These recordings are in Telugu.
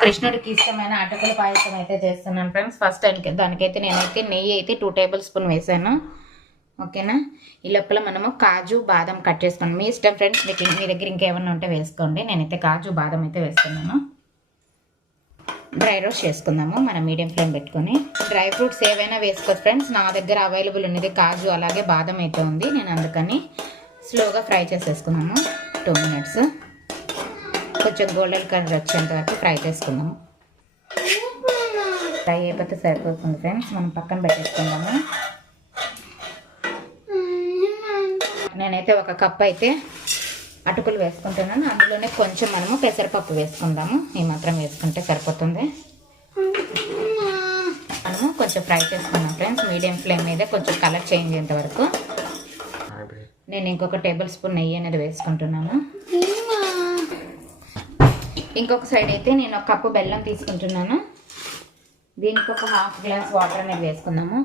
కృష్ణుడికి ఇష్టమైన అటుకుల పాయసం అయితే చేస్తున్నాను ఫ్రెండ్స్. ఫస్ట్ దానికైతే నేనైతే నెయ్యి అయితే 2 టేబుల్ స్పూన్ వేసాను. ఓకేనా. ఈ లోపల మనము కాజు బాదం కట్ చేసుకోండి. మీ ఇష్టం ఫ్రెండ్స్, మీ దగ్గర ఇంకేమన్నా ఉంటే వేసుకోండి. నేనైతే కాజు బాదం అయితే వేస్తున్నాను. డ్రై రోస్ట్ చేసుకుందాము మనం మీడియం ఫ్లేమ్ పెట్టుకొని. డ్రై ఫ్రూట్స్ ఏవైనా వేసుకోవచ్చు ఫ్రెండ్స్. నా దగ్గర అవైలబుల్ ఉన్నది కాజు అలాగే బాదం అయితే ఉంది. నేను అందుకని స్లోగా ఫ్రై చేసేసుకున్నాము 2 మినిట్స్. కొంచెం గోల్డెన్ కలర్ వచ్చేంత వరకు ఫ్రై చేసుకుందాము. ఫ్రై అయిపోతే సరిపోతుంది ఫ్రెండ్స్. మనం పక్కన పెట్టేసుకుందాము. నేనైతే 1 కప్ అయితే అటుకులు వేసుకుంటున్నాను. అందులోనే కొంచెం మనము పెసరపప్పు వేసుకుందాము. ఈ మాత్రం వేసుకుంటే సరిపోతుంది. మనము కొంచెం ఫ్రై చేసుకున్నాం ఫ్రెండ్స్ మీడియం ఫ్లేమ్ మీద, కొంచెం కలర్ చేంజ్ అయ్యేంత వరకు. నేను ఇంకొక టేబుల్ స్పూన్ నెయ్యి అనేది వేసుకుంటున్నాను. ఇంకొక సైడ్ అయితే నేను 1 కప్పు బెల్లం తీసుకుంటున్నాను. దీనికి ఒక 1/2 గ్లాస్ వాటర్ అనేది వేసుకుందాము.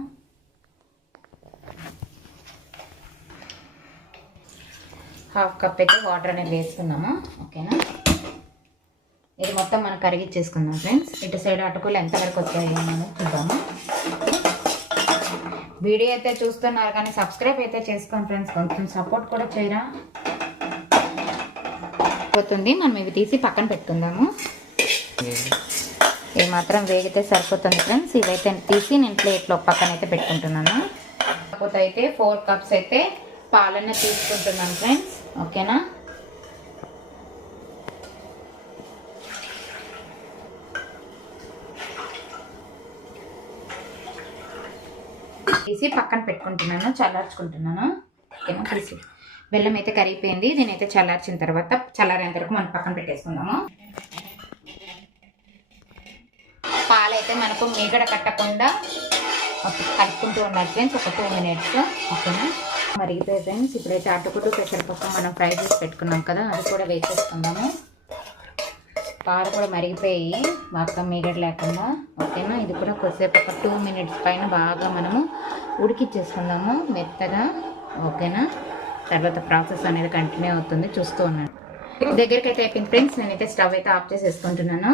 హాఫ్ కప్ అయితే వాటర్ అనేది వేసుకున్నాము. ఓకేనా. ఇది మొత్తం మనం కరిగిచ్చేసుకుందాం ఫ్రెండ్స్. ఇటు సైడ్ అటుకులు ఎంతవరకు వచ్చాయి మనం చూద్దాము. వీడియో అయితే చూస్తున్నారు కానీ సబ్స్క్రైబ్ అయితే చేసుకోండి ఫ్రెండ్స్. కొంచెం సపోర్ట్ కూడా చేయరా పోతుంది. మనం ఇవి తీసి పక్కన పెట్టుకుందాము. ఇది మాత్రం వేగితే సరిపోతుంది ఫ్రెండ్స్. ఇవైతే తీసి నేను ప్లేట్లో పక్కన అయితే పెట్టుకుంటున్నాను. కాకపోతే అయితే 4 కప్స్ అయితే పాలన్న తీసుకుంటున్నాను ఫ్రెండ్స్. ఓకేనా. తీసి పక్కన పెట్టుకుంటున్నాను, చల్లార్చుకుంటున్నాను. ఓకేనా. తీసి బెల్లం అయితే కరిగిపోయింది. దీనైతే చల్లార్చిన తర్వాత చల్లారేంత వరకు మనం పక్కన పెట్టేసుకుందాము. పాలైతే మనకు మీగడ కట్టకుండా కలుపుకుంటూ ఉండాలి ఫ్రెండ్స్ ఒక 2 మినిట్స్. ఓకేనా. మరిగిపోయి ఫ్రెండ్స్ ఇప్పుడైతే అటుకులు పెసరపప్పు మనం ఫ్రై చేసి పెట్టుకున్నాం కదా, అది కూడా వేసేసుకుందాము. పాలు కూడా మరిగిపోయి బాగా మీగడ లేకుండా. ఓకేనా. ఇది కూడా కొద్దిసేపు ఒక 2 మినిట్స్ పైన బాగా మనము ఉడికిచ్చేసుకుందాము మెత్తగా. ఓకేనా. తర్వాత ప్రాసెస్ అనేది కంటిన్యూ అవుతుంది, చూస్తూ ఉన్నాను. దగ్గరికి అయితే అయిపోయింది ఫ్రెండ్స్. నేనైతే స్టవ్ అయితే ఆఫ్ చేసేసుకుంటున్నాను.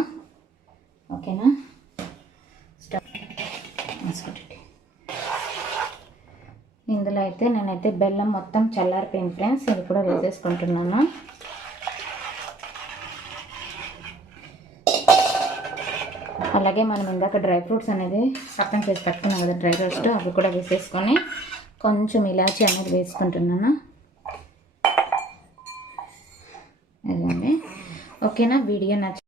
ఓకేనా. స్టవ్ ఇందులో అయితే నేనైతే బెల్లం మొత్తం చల్లారిపోయింది ఫ్రెండ్స్. ఇది కూడా వేసేసుకుంటున్నాను. అలాగే మనం ఇందాక డ్రై ఫ్రూట్స్ అనేది పక్కన చేసి పెట్టుకున్నాం కదా డ్రై రోస్ట్, అవి కూడా వేసేసుకొని కొంచెం ఇలాచీ అనేది వేసుకుంటున్నాను. అదండి. ఓకేనా. వీడియో నచ్చి